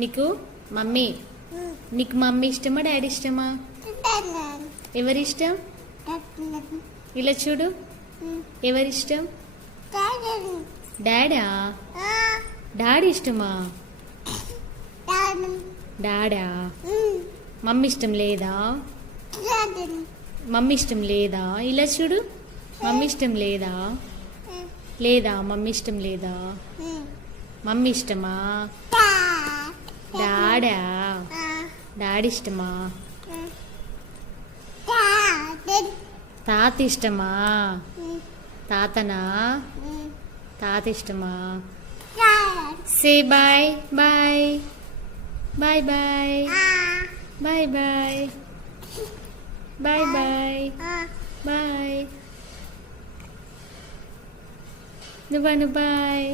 నీకు మమ్మీ నీకు మమ్మీ ఇష్టమా డాడీ ఇష్టమా? ఎవరిష్టం? ఇలా చూడు, ఎవరిష్టం? డాడా? డాడీ ఇష్టమా? డాడా? మమ్మీ ఇష్టం లేదా? మమ్మీ ఇష్టం లేదా? ఇలా చూడు, మమ్మీ ఇష్టం లేదా? లేదా మమ్మీ ఇష్టం లేదా? మమ్మీ ఇష్టమా? డాడా? డాడీ ఇష్టమా? తాత ఇష్టమా? తాతనా? తాత ఇష్టమా? Say bye bye bye bye bye bye bye bye bye. నువ్వు బాయ్.